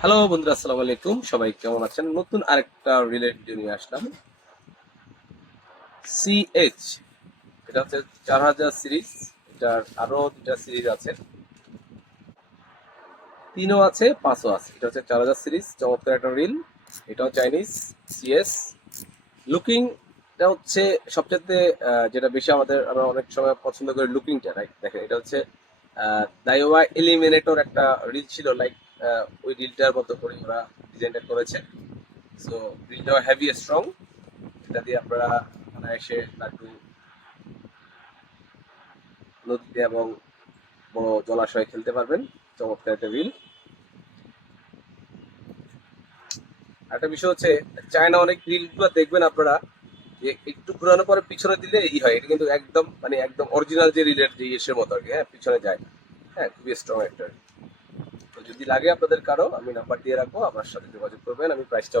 Hello বন্ধুরা, আসসালামু আলাইকুম। সবাই কেমন আছেন? নতুন আরেকটা রিলেট ভিডিও নিয়ে আসলাম। সিএইচ এটা হচ্ছে চার হাজার সিরিজ। এটার আরও দুটা সিরিজ আছে। তিনও আছে, পাঁচও আছে। এটা হচ্ছে চার হাজার সিরিজ। চমৎকার একটা রিল। এটাও চাইনিজ সিএস লুকিং এটা হচ্ছে সবচেয়ে যেটা বেশি আমাদের, আমরা অনেক সময় পছন্দ করি লুকিংটা রাইট দেখেন, এটা হচ্ছে দাইওয়া এলিমিনেটর একটা রিল ছিল লাইক ওই রিলটার মতো করে ওরা ডিজাইনটা করেছে। সো রিলটাও হেভি স্ট্রং এটা দিয়ে আপনারা এসে লাড্ডু, নদীতে এবং বড় জলাশয়ে খেলতে পারবেন। চমৎকার একটা রিল একটা বিষয় হচ্ছে চায়না অনেক রিলগুলো দেখবেন আপনারা, যে একটু ঘুরানোর পরে পিছনে দিলে ই হয়। এটা কিন্তু একদম মানে একদম অরিজিনাল যে রিলের যে ইসের মতো আর কি হ্যাঁ পিছনে যায় না। হ্যাঁ খুবই স্ট্রং একটা। যদি লাগে আপনাদের কারও আমি নাম্বার দিয়ে রাখব আমার সাথে যোগাযোগ করবেন আমি প্রাইসটা